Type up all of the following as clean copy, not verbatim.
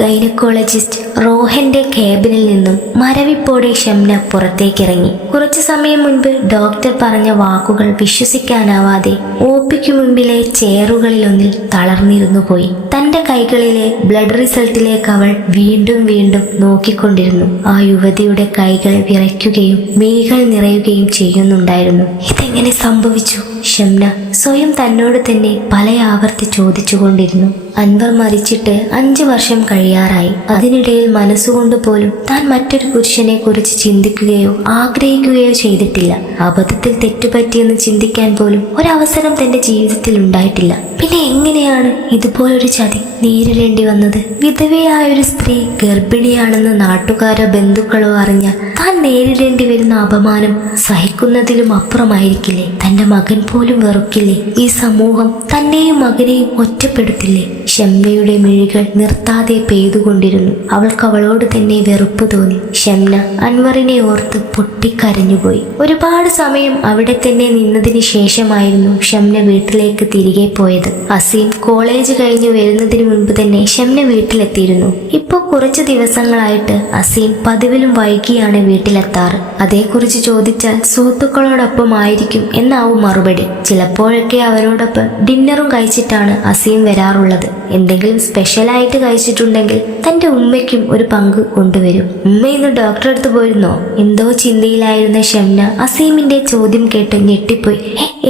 Gynaecologist റോഹന്റെ ക്യാബിനിൽ നിന്നും മരവിപ്പോടെ ഷംന പുറത്തേക്കിറങ്ങി. കുറച്ചു സമയം മുൻപ് ഡോക്ടർ പറഞ്ഞ വാക്കുകൾ വിശ്വസിക്കാനാവാതെ ഒപിക്കു മുൻപിലെ ചെയറുകളിലൊന്നിൽ തളർന്നിരുന്നു പോയി. തന്റെ കൈകളിലെ ബ്ലഡ് റിസൾട്ടിലേക്ക് അവൾ വീണ്ടും വീണ്ടും നോക്കിക്കൊണ്ടിരുന്നു. ആ യുവതിയുടെ കൈകൾ വിറയ്ക്കുകയും മിഴികൾ നിറയുകയും ചെയ്യുന്നുണ്ടായിരുന്നു. ഇതെങ്ങനെ സംഭവിച്ചു? ഷംന സ്വയം തന്നോട് തന്നെ പല ആവർത്തി ചോദിച്ചുകൊണ്ടിരുന്നു. അൻവർ മരിച്ചിട്ട് 5 വർഷം കഴിയാറായി. അതിനിടയിൽ മനസ്സുകൊണ്ട് പോലും താൻ മറ്റൊരു പുരുഷനെ കുറിച്ച് ചിന്തിക്കുകയോ ആഗ്രഹിക്കുകയോ ചെയ്തിട്ടില്ല. അബദ്ധത്തിൽ തെറ്റുപറ്റിയെന്ന് ചിന്തിക്കാൻ പോലും ഒരവസരം തന്റെ ജീവിതത്തിൽ ഉണ്ടായിട്ടില്ല. പിന്നെ എങ്ങനെയാണ് ഇതുപോലൊരു ചതി നേരിടേണ്ടി വന്നത്? വിധവയായൊരു സ്ത്രീ ഗർഭിണിയാണെന്ന് നാട്ടുകാരോ ബന്ധുക്കളോ അറിഞ്ഞാൽ താൻ നേരിടേണ്ടി വരുന്ന അപമാനം സഹിക്കുന്നതിലും അപ്പുറമായിരിക്കില്ലേ? തന്റെ മകൻ പോലും വെറുക്കില്ലേ? ഈ സമൂഹം തന്നെയും മകനെയും ഒറ്റപ്പെടുത്തില്ലേ? ഷംനയുടെ മിഴികൾ നിർത്താതെ പെയ്തുകൊണ്ടിരുന്നു. അവൾക്ക് അവളോട് തന്നെ വെറുപ്പ് തോന്നി. ഷംന അൻവറിനെ ഓർത്ത് പൊട്ടിക്കരഞ്ഞുപോയി. ഒരുപാട് സമയം അവിടെ തന്നെ നിന്നതിന് ശേഷമായിരുന്നു ഷംന വീട്ടിലേക്ക് തിരികെ പോയത്. അസീം കോളേജ് കഴിഞ്ഞു വരുന്നതിന് മുൻപ് തന്നെ ഷംന വീട്ടിലെത്തിയിരുന്നു. ഇപ്പോൾ കുറച്ചു ദിവസങ്ങളായിട്ട് അസീം പതിവിലും വൈകിയാണ് വീട്ടിലെത്താറ്. അതേക്കുറിച്ച് ചോദിച്ചാൽ സുഹൃത്തുക്കളോടൊപ്പം ആയിരിക്കും എന്നാവും മറുപടി. ചിലപ്പോഴൊക്കെ അവരോടൊപ്പം ഡിന്നറും കഴിച്ചിട്ടാണ് അസീം വരാറുള്ളത്. എന്തെങ്കിലും സ്പെഷ്യലായിട്ട് കഴിച്ചിട്ടുണ്ടെങ്കിൽ തന്റെ ഉമ്മയ്ക്കും ഒരു പങ്ക് കൊണ്ടുവരും. ഉമ്മ ഇന്ന് ഡോക്ടറെ അടുത്ത് പോയിരുന്നോ? എന്തോ ചിന്തയിലായിരുന്ന ഷംന അസീമിന്റെ ചോദ്യം കേട്ട് ഞെട്ടിപ്പോയി.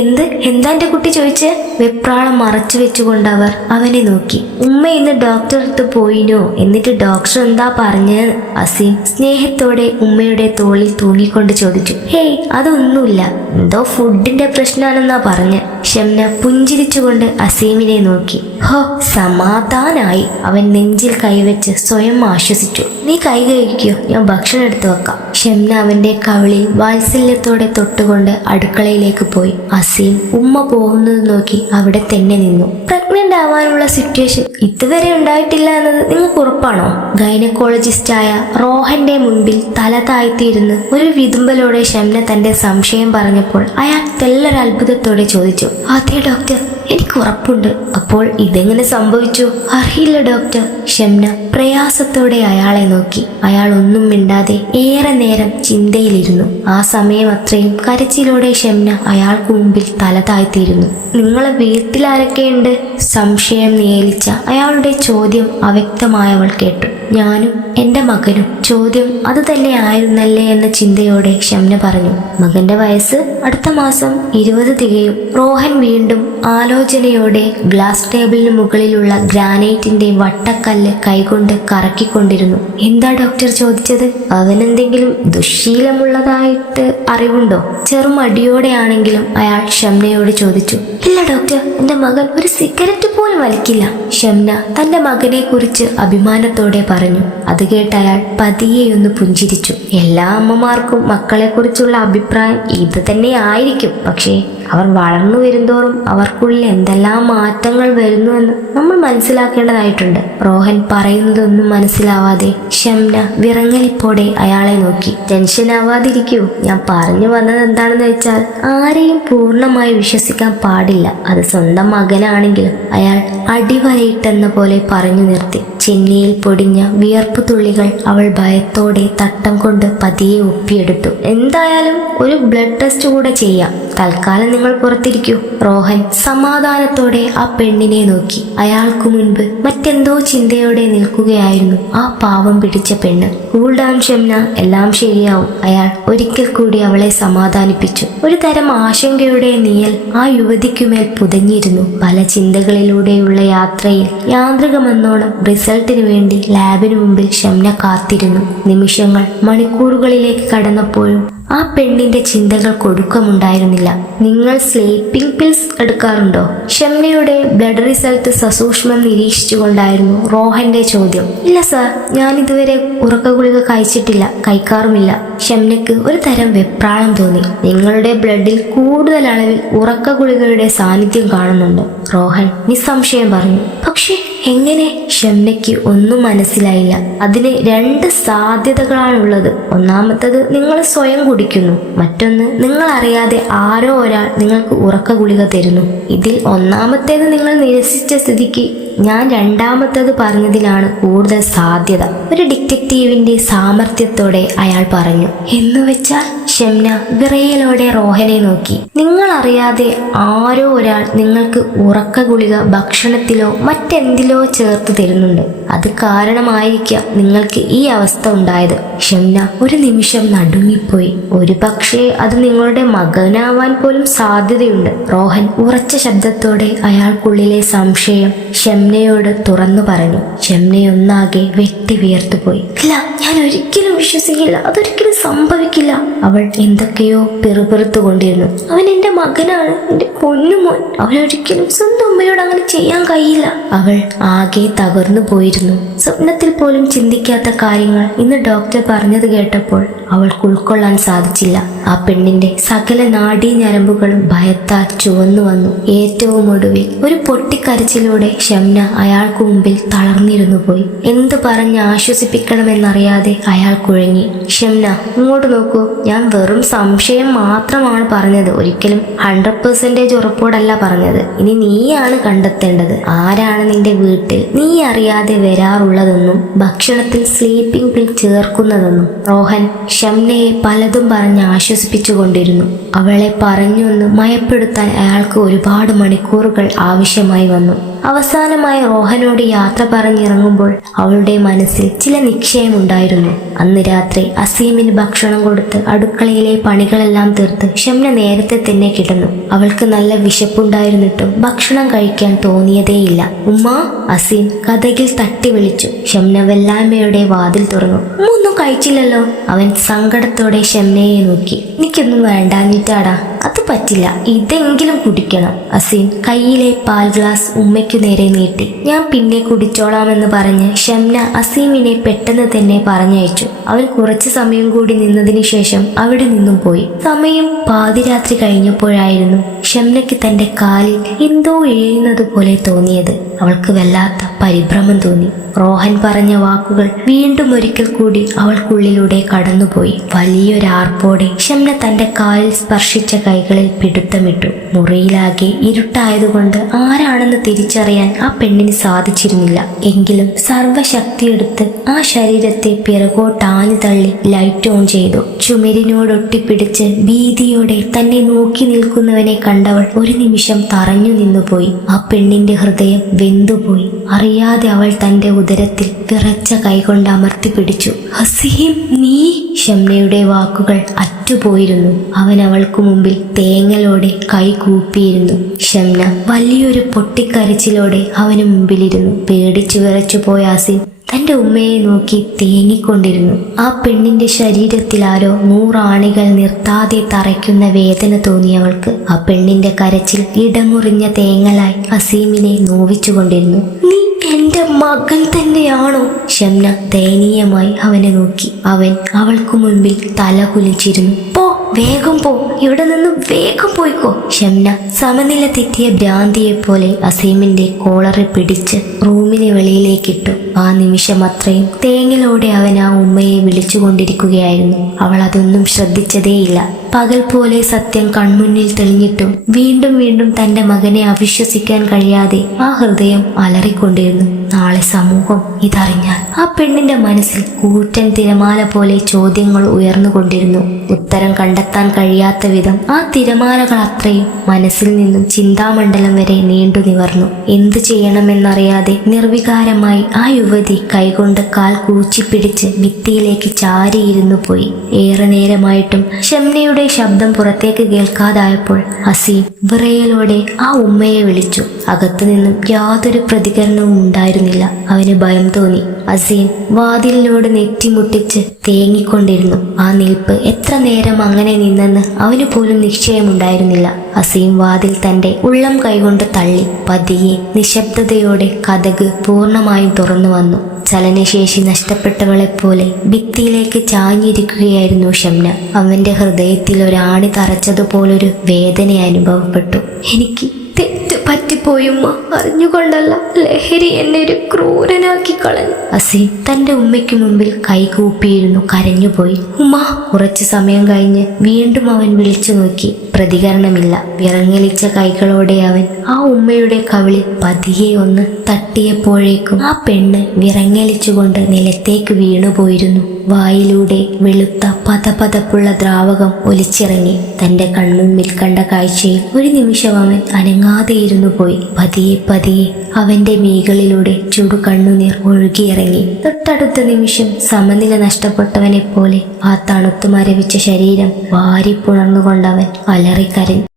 എന്താ എന്റെ കുട്ടി ചോദിച്ച്? വെപ്രാളം മറച്ചു വെച്ചുകൊണ്ട് അവർ അവനെ നോക്കി. ഉമ്മ ഇന്ന് ഡോക്ടറെ അടുത്ത് പോയിനോ? എന്നിട്ട് ഡോക്ടർ എന്താ പറഞ്ഞത്? അസീം സ്നേഹത്തോടെ ഉമ്മയുടെ തോളിൽ തൂങ്ങിക്കൊണ്ട് ചോദിച്ചു. ഹേയ്, അതൊന്നുമില്ല, എന്തോ ഫുഡിന്റെ പ്രശ്നമാണെന്നാ പറഞ്ഞ. ഷംന പുഞ്ചിരിച്ചുകൊണ്ട് അസീമിനെ നോക്കി. ഹോ, സമാധാനായി. അവൻ നെഞ്ചിൽ കൈവച്ച് സ്വയം ആശ്വസിച്ചു. നീ കൈ കഴിക്കോ, ഞാൻ ഭക്ഷണം എടുത്തു വെക്കാം. ഷംന അവന്റെ കവിളിൽ വാത്സല്യത്തോടെ തൊട്ടുകൊണ്ട് അടുക്കളയിലേക്ക് പോയി. അസീം ഉമ്മ പോകുന്നത് നോക്കി അവിടെ തന്നെ നിന്നു. പ്രഗ്നന്റ് ആവാനുള്ള സിറ്റുവേഷൻ ഇതുവരെ ഉണ്ടായിട്ടില്ല എന്നത് നിങ്ങൾക്ക് ഉറപ്പാണോ? ഗൈനക്കോളജിസ്റ്റായ റോഹന്റെ മുൻപിൽ തല താഴ്ത്തിയിരുന്ന് ഒരു വിതുമ്പലോടെ ഷംന തന്റെ സംശയം പറഞ്ഞപ്പോൾ അയാൾ തെല്ലൊരത്ഭുതത്തോടെ ചോദിച്ചു. അതെ ഡോക്ടർ, എനിക്ക് ഉറപ്പുണ്ട്. അപ്പോൾ ഇതെങ്ങനെ സംഭവിച്ചു? അറിയില്ല ഡോക്ടർ. ഷംന പ്രയാസത്തോടെ അയാളെ നോക്കി. അയാൾ ഒന്നും മിണ്ടാതെ ഏറെ നേരം ചിന്തയിലിരുന്നു. ആ സമയം അത്രയും കരച്ചിലോടെ ഷംന അയാൾക്ക് മുമ്പിൽ തല താഴ്ത്തിയിരുന്നു. നിങ്ങളെ വീട്ടിലാരൊക്കെയുണ്ട്? സംശയം നിയലിച്ച അയാളുടെ ചോദ്യം അവ്യക്തമായവൾ കേട്ടു. ഞാനും എന്റെ മകനും. ചോദ്യം അത് തന്നെ ആയിരുന്നല്ലേ എന്ന ചിന്തയോടെ ഷംന പറഞ്ഞു. മകന്റെ വയസ്സ് അടുത്ത മാസം 20 തികയും. റോഹൻ വീണ്ടും ആലോചനയോടെ ഗ്ലാസ് ടേബിളിന് മുകളിലുള്ള ഗ്രാനൈറ്റിന്റെ വട്ടക്കല്ല് കൈകൊണ്ട് കറക്കിക്കൊണ്ടിരുന്നു. എന്താ ഡോക്ടർ ചോദിച്ചത്? അവനെന്തെങ്കിലും ദുശ്ശീലമുള്ളതായിട്ട് അറിവുണ്ടോ? ചെറുമടിയോടെയാണെങ്കിലും അയാൾ ഷംനയോട് ചോദിച്ചു. ഇല്ല ഡോക്ടർ, എന്റെ മകൻ ഒരു സിഗരറ്റ് പോലും വലിക്കില്ല. ഷംന തന്റെ മകനെ കുറിച്ച് അഭിമാനത്തോടെ പറഞ്ഞു. അത് കേട്ട് അയാൾ പതിയെയൊന്ന് പുഞ്ചിരിച്ചു. എല്ലാ അമ്മമാർക്കും മക്കളെ കുറിച്ചുള്ള അഭിപ്രായം ഇത് തന്നെ ആയിരിക്കും. പക്ഷേ അവർ വളർന്നു വരുന്തോറും അവർക്കുള്ളിൽ എന്തെല്ലാം മാറ്റങ്ങൾ വരുന്നുവെന്ന് നമ്മൾ മനസ്സിലാക്കേണ്ടതായിട്ടുണ്ട്. റോഹൻ പറയുന്നതൊന്നും മനസ്സിലാവാതെ ഷംന വിറങ്ങലിപ്പോടെ അയാളെ നോക്കി. ടെൻഷൻ ആവാതിരിക്കൂ. ഞാൻ പറഞ്ഞു വന്നത് എന്താണെന്ന് വെച്ചാൽ ആരെയും പൂർണ്ണമായി വിശ്വസിക്കാൻ പാടില്ല. അത് സ്വന്തം മകനാണെങ്കിലും. അയാൾ അടിവരയിട്ടെന്ന പോലെ പറഞ്ഞു നിർത്തി. ചെന്നിയിൽ പൊടിഞ്ഞ വിയർപ്പു തുള്ളികൾ അവൾ ഭയത്തോടെ തട്ടം കൊണ്ട് പതിയെ ഒപ്പിയെടുത്തു. എന്തായാലും ഒരു ബ്ലഡ് ടെസ്റ്റ് കൂടെ ചെയ്യാം. തൽക്കാലം നിങ്ങൾ പുറത്തിരിക്കൂ. റോഹൻ സമാധാനത്തോടെ ആ പെണ്ണിനെ നോക്കി. അയാൾക്കു മുൻപ് മറ്റെന്തോ ചിന്തയോടെ നിൽക്കുകയായിരുന്നു ആ പാവം പിടിച്ച പെണ്ണ്. കൂൾ ഡൗൺ ഷംന, എല്ലാം ശരിയാവും. അയാൾ ഒരിക്കൽ കൂടി അവളെ സമാധാനിപ്പിച്ചു. ഒരു തരം ആശങ്കയുടെ നിഴൽ ആ യുവതിക്കുമേൽ പുതഞ്ഞിരുന്നു. പല ചിന്തകളിലൂടെയുള്ള യാത്രയിൽ യാന്ത്രികമെന്നോണം റിസൾട്ടിന് വേണ്ടി ലാബിന് മുമ്പിൽ ഷംന കാത്തിരുന്നു. നിമിഷങ്ങൾ മണിക്കൂറുകളിലേക്ക് കടന്നപ്പോഴും ആ പെണ്ണിന്റെ ചിന്തകൾക്ക് ഒടുക്കമുണ്ടായിരുന്നില്ല. നിങ്ങൾ സ്ലീപ്പിംഗ് പിൽസ് എടുക്കാറുണ്ടോ? ഷംനയുടെ ബ്ലഡ് റിസൾട്ട് സസൂക്ഷ്മം നിരീക്ഷിച്ചുകൊണ്ടായിരുന്നു റോഹന്റെ ചോദ്യം. ഇല്ല സാർ, ഞാൻ ഇതുവരെ ഉറക്ക ഗുളിക കഴിച്ചിട്ടില്ല, കഴിക്കാറുമില്ല. ഷംനയ്ക്ക് ഒരു തരം വെപ്രാളം തോന്നി. നിങ്ങളുടെ ബ്ലഡിൽ കൂടുതൽ അളവിൽ ഉറക്ക ഗുളികയുടെ സാന്നിധ്യം കാണുന്നുണ്ട്, റോഹൻ നിസ്സംശയം പറഞ്ഞു. പക്ഷേ എങ്ങനെ? ഷംനയ്ക്ക് ഒന്നും മനസ്സിലായില്ല. അതിന് 2 സാധ്യതകളാണുള്ളത്. ഒന്നാമത്തത് നിങ്ങൾ സ്വയം കുടിക്കുന്നു. മറ്റൊന്ന് നിങ്ങൾ അറിയാതെ ആരോ ഒരാൾ നിങ്ങൾക്ക് ഉറക്ക ഗുളിക തരുന്നു. ഇതിൽ ഒന്നാമത്തേത് നിങ്ങൾ നിരസിച്ച സ്ഥിതിക്ക് ഞാൻ രണ്ടാമത്തത് പറഞ്ഞതിലാണ് കൂടുതൽ സാധ്യത, ഒരു ഡിറ്റക്റ്റീവിന്റെ സാമർത്ഥ്യത്തോടെ അയാൾ പറഞ്ഞു. എന്നുവെച്ചാൽ? ഷംന വിറയലോടെ റോഹനെ നോക്കി. നിങ്ങൾ അറിയാതെ ആരോ ഒരാൾ നിങ്ങൾക്ക് ഉറക്ക ഗുളിക ഭക്ഷണത്തിലോ മറ്റെന്തിലോ ചേർത്ത് തരുന്നുണ്ട്. അത് കാരണമായിരിക്കാം നിങ്ങൾക്ക് ഈ അവസ്ഥ ഉണ്ടായത്. ഷംന ഒരു നിമിഷം നടുങ്ങിപ്പോയി. ഒരു പക്ഷേ അത് നിങ്ങളുടെ മകനാവാൻ പോലും സാധ്യതയുണ്ട്. റോഹൻ ഉറച്ച ശബ്ദത്തോടെ അയാൾക്കുള്ളിലെ സംശയം ഷംനയോട് തുറന്നു പറഞ്ഞു. ഷംനയൊന്നാകെ വെട്ടി വിയർത്തുപോയി. ഇല്ല, ഞാൻ ഒരിക്കലും വിശ്വസിക്കില്ല, അതൊരിക്കലും സംഭവിക്കില്ല. അവൾ എന്തൊക്കെയോ പെറുപെറുത്തുകൊണ്ടിരുന്നു. അവൻ എന്റെ മകനാണ്, എന്റെ പൊന്നുമോൻ. അവനൊരിക്കലും സ്വന്തം അമ്മയോട് അങ്ങനെ ചെയ്യാൻ കഴിയില്ല. അവൾ ആകെ തകർന്നു പോയിരുന്നു. സ്വപ്നത്തിൽ പോലും ചിന്തിക്കാത്ത കാര്യങ്ങൾ ഇന്ന് ഡോക്ടർ പറഞ്ഞത് കേട്ടപ്പോൾ അവൾക്ക് ഉൾക്കൊള്ളാൻ സാധിച്ചില്ല. ആ പെണ്ണിന്റെ സകല നാഡീ ഞരമ്പുകളും ഭയത്താൽ ചുവന്നു വന്നു. ഏറ്റവും ഒടുവിൽ ഒരു പൊട്ടിക്കരച്ചിലൂടെ ഷംന അയാൾക്ക് മുമ്പിൽ തളർന്നിരുന്നു പോയി. എന്ത് പറഞ്ഞ് ആശ്വസിപ്പിക്കണമെന്നറിയാതെ അയാൾ കുഴങ്ങി. ഷംന, ഇങ്ങോട്ട് നോക്കൂ, ഞാൻ വെറും സംശയം മാത്രമാണ് പറഞ്ഞത്, ഒരിക്കലും 100% ഉറപ്പോടല്ല പറഞ്ഞത്. ഇനി നീയാണ് കണ്ടെത്തേണ്ടത് ആരാണ് നിന്റെ വീട്ടിൽ നീ അറിയാതെ വരാറുള്ളതെന്നും ഭക്ഷണത്തിൽ സ്ലീപ്പിംഗ് പിൽ ചേർക്കുന്നതെന്നും. റോഹൻ ഷംനയെ പലതും പറഞ്ഞ് ആശ്വസിപ്പിച്ചുകൊണ്ടിരുന്നു. അവളെ പറഞ്ഞൊന്ന് മയപ്പെടുത്താൻ അയാൾക്ക് ഒരുപാട് മണിക്കൂറുകൾ ആവശ്യമായി വന്നു. അവസാനമായി റോഹനോട് യാത്ര പറഞ്ഞിറങ്ങുമ്പോൾ അവളുടെ മനസ്സിൽ ചില നിശ്ചയമുണ്ടായിരുന്നു. അന്ന് രാത്രി അസീമിന് ഭക്ഷണം കൊടുത്ത് അടുക്കളയിലെ പണികളെല്ലാം തീർത്ത് ഷംന നേരത്തെ തന്നെ കിടന്നു. അവൾക്ക് നല്ല വിശപ്പുണ്ടായിരുന്നിട്ടും ഭക്ഷണം കഴിക്കാൻ തോന്നിയതേയില്ല. ഉമ്മ, അസീം കതകിൽ തട്ടി വിളിച്ചു. ഷംന വെല്ലാമ്മയുടെ വാതിൽ തുറന്നു. ഒന്നും കഴിച്ചില്ലല്ലോ. അവൻ സങ്കടത്തോടെ ഷംനയെ നോക്കി. എനിക്കൊന്നും വേണ്ടാഞ്ഞിട്ടാടാ. അത് പറ്റില്ല, ഇതെങ്കിലും കുടിക്കണം. അസീം കയ്യിലെ പാൽ ഗ്ലാസ് ഉമ്മയ്ക്കു നേരെ നീട്ടി. ഞാൻ പിന്നെ കുടിച്ചോളാമെന്ന് പറഞ്ഞ് ഷംന അസീമിനെ പെട്ടെന്ന് തന്നെ പറഞ്ഞയച്ചു. അവൻ കുറച്ചു സമയം കൂടി നിന്നതിന് ശേഷം അവിടെ നിന്നും പോയി. സമയം പാതിരാത്രി കഴിഞ്ഞപ്പോഴായിരുന്നു ഷംനയ്ക്ക് തന്റെ കാലിൽ എന്തോ എഴുന്നത് പോലെ തോന്നിയത്. അവൾക്ക് വല്ലാത്ത പരിഭ്രമം തോന്നി. റോഹൻ പറഞ്ഞ വാക്കുകൾ വീണ്ടും ഒരിക്കൽ കൂടി അവൾക്കുള്ളിലൂടെ കടന്നുപോയി. വലിയൊരാർപ്പോടെ ഷംന തന്റെ കാലിൽ സ്പർശിച്ച കൈകളിൽ പിടുത്തമിട്ടു. മുറിയിലാകെ ഇരുട്ടായതുകൊണ്ട് ആരാണെന്ന് തിരിച്ചറിയാൻ ആ പെണ്ണിന് സാധിച്ചിരുന്നില്ല. എങ്കിലും സർവശക്തിയെടുത്ത് ആ ശരീരത്തെ പിറകോട്ടാഞ്ഞു തള്ളി ലൈറ്റ് ഓൺ ചെയ്തു. ചുമരിനോടൊട്ടിപ്പിടിച്ച് ഭീതിയോടെ തന്നെ നോക്കി നിൽക്കുന്നവനെ കണ്ടവൾ ഒരു നിമിഷം തറഞ്ഞു നിന്നുപോയി. ആ പെണ്ണിന്റെ ഹൃദയം വെന്തുപോയി. അറിയാതെ അവൾ തന്റെ ഉദരത്തിൽ വിറച്ച കൈകൊണ്ട് അമർത്തി പിടിച്ചു. ഹസീം, നീ? ഷംനയുടെ വാക്കുകൾ അറ്റുപോയിരുന്നു. അവൻ അവൾക്കു മുമ്പിൽ തേങ്ങലോടെ കൈ കൂപ്പിയിരുന്നു. ഷംന വലിയൊരു പൊട്ടിക്കരച്ചിലോടെ അവന് മുമ്പിലിരുന്നു. പേടിച്ചു വിറച്ചു പോയ അസീം തന്റെ ഉമ്മയെ നോക്കി തേങ്ങിക്കൊണ്ടിരുന്നു. ആ പെണ്ണിന്റെ ശരീരത്തിൽ ആരോ 100 ആണികൾ നിർത്താതെ തറയ്ക്കുന്ന വേദന തോന്നിയവൾക്ക് ആ പെണ്ണിന്റെ കരച്ചിൽ ഇടമുറിഞ്ഞ തേങ്ങലായി അസീമിനെ നോവിച്ചുകൊണ്ടിരുന്നു. നീ എന്റെ മകൻ തന്നെയാണോ? ഷംന ദയനീയമായി അവനെ നോക്കി. അവൻ അവൾക്കു മുൻപിൽ തല കുലിച്ചിരുന്നു. പോ, വേഗം പോ, ഇവിടെ നിന്ന് വേഗം പോയിക്കോ. ഷംന സമനില തെറ്റിയ ഭ്രാന്തിയെ പോലെ അസീമിന്റെ കോളറെ പിടിച്ച് റൂമിന് വെളിയിലേക്കിട്ടു. ആ നിമിഷം അത്രയും തേങ്ങലോടെ അവൻ ആ ഉമ്മയെ വിളിച്ചുകൊണ്ടിരിക്കുകയായിരുന്നു. അവൾ അതൊന്നും ശ്രദ്ധിച്ചതേയില്ല. പകൽ പോലെ സത്യം കൺമുന്നിൽ തെളിഞ്ഞിട്ടും വീണ്ടും വീണ്ടും തന്റെ മകനെ അവിശ്വസിക്കാൻ കഴിയാതെ ആ ഹൃദയം അലറിക്കൊണ്ടിരുന്നു. നാളെ സമൂഹം ഇതറിഞ്ഞാൽ? ആ പെണ്ണിന്റെ മനസ്സിൽ കൂറ്റൻ തിരമാല പോലെ ചോദ്യങ്ങൾ ഉയർന്നുകൊണ്ടിരുന്നു. ഉത്തരം കണ്ടെത്താൻ കഴിയാത്ത വിധം ആ തിരമാലകൾ അത്രയും മനസ്സിൽ നിന്നും ചിന്താമണ്ഡലം വരെ നീണ്ടു നിവർന്നു. എന്തു ചെയ്യണമെന്നറിയാതെ നിർവികാരമായി ആ യുവതി കൈകൊണ്ട് കാൽ കൂച്ചിപ്പിടിച്ച് ഭിത്തിയിലേക്ക് ചാരിയിരുന്നു പോയി. ഏറെ നേരമായിട്ടും ഷംനയുടെ ശബ്ദം പുറത്തേക്ക് കേൾക്കാതായപ്പോൾ അസീം വിറയലോടെ ആ ഉമ്മയെ വിളിച്ചു. അകത്തു നിന്നും യാതൊരു പ്രതികരണവും ഉണ്ടായിരുന്നില്ല. അവന് ഭയം തോന്നി. അസീം വാതിലിനോട് നെറ്റിമുട്ടിച്ച് തേങ്ങിക്കൊണ്ടിരുന്നു. ആ നിൽപ്പ് എത്ര നേരം അങ്ങനെ നിന്നെന്ന് അവന് പോലും നിശ്ചയമുണ്ടായിരുന്നില്ല. അസീം വാതിൽ തന്റെ ഉള്ളം കൈകൊണ്ട് തള്ളി. പതിയെ നിശബ്ദതയോടെ കതക് പൂർണ്ണമായും തുറന്നു വന്നു. ചലനശേഷി നഷ്ടപ്പെട്ടവളെപ്പോലെ ഭിത്തിയിലേക്ക് ചാഞ്ഞിരിക്കുകയായിരുന്നു ഷംന. അവന്റെ ഹൃദയത്തിൽ ഒരാണി തറച്ചതുപോലൊരു വേദന അനുഭവപ്പെട്ടു. എനിക്ക് തെറ്റു പറ്റിപ്പോയുമ്മ, അറിഞ്ഞുകൊണ്ടല്ല. ലഹരി എന്നെ ഒരു ക്രൂരനാക്കി കളഞ്ഞു. അസീം തന്റെ ഉമ്മയ്ക്ക് മുമ്പിൽ കൈകൂപ്പിയിരുന്നു കരഞ്ഞുപോയി. ഉമ്മ. കുറച്ചു സമയം കഴിഞ്ഞ് വീണ്ടും അവൻ വിളിച്ചു നോക്കി. പ്രതികരണമില്ല. വിറങ്ങലിച്ച കൈകളോടെ അവൻ ആ ഉമ്മയുടെ കവിളിൽ പതിയെ ഒന്ന് തട്ടിയപ്പോഴേക്കും ആ പെണ്ണ് വിറങ്ങലിച്ചുകൊണ്ട് നിലത്തേക്ക് വീണുപോയിരുന്നു. വായിലൂടെ വെളുത്ത പതപതപ്പുള്ള ദ്രാവകം ഒലിച്ചിറങ്ങി. തന്റെ കൺമുമ്പിൽ കണ്ട കാഴ്ചയിൽ ഒരു നിമിഷം അവൻ അനങ്ങാതെയിരുന്നു പോയി. പതിയെ പതിയെ അവന്റെ മീകളിലൂടെ ചുടു കണ്ണുനീർ ഒഴുകിയിറങ്ങി. തൊട്ടടുത്ത നിമിഷം സമനില നഷ്ടപ്പെട്ടവനെ പോലെ ആ തണുത്തു മരവിച്ച ശരീരം വാരിപ്പുണർന്നുകൊണ്ടവൻ അലറിക്കരഞ്ഞു.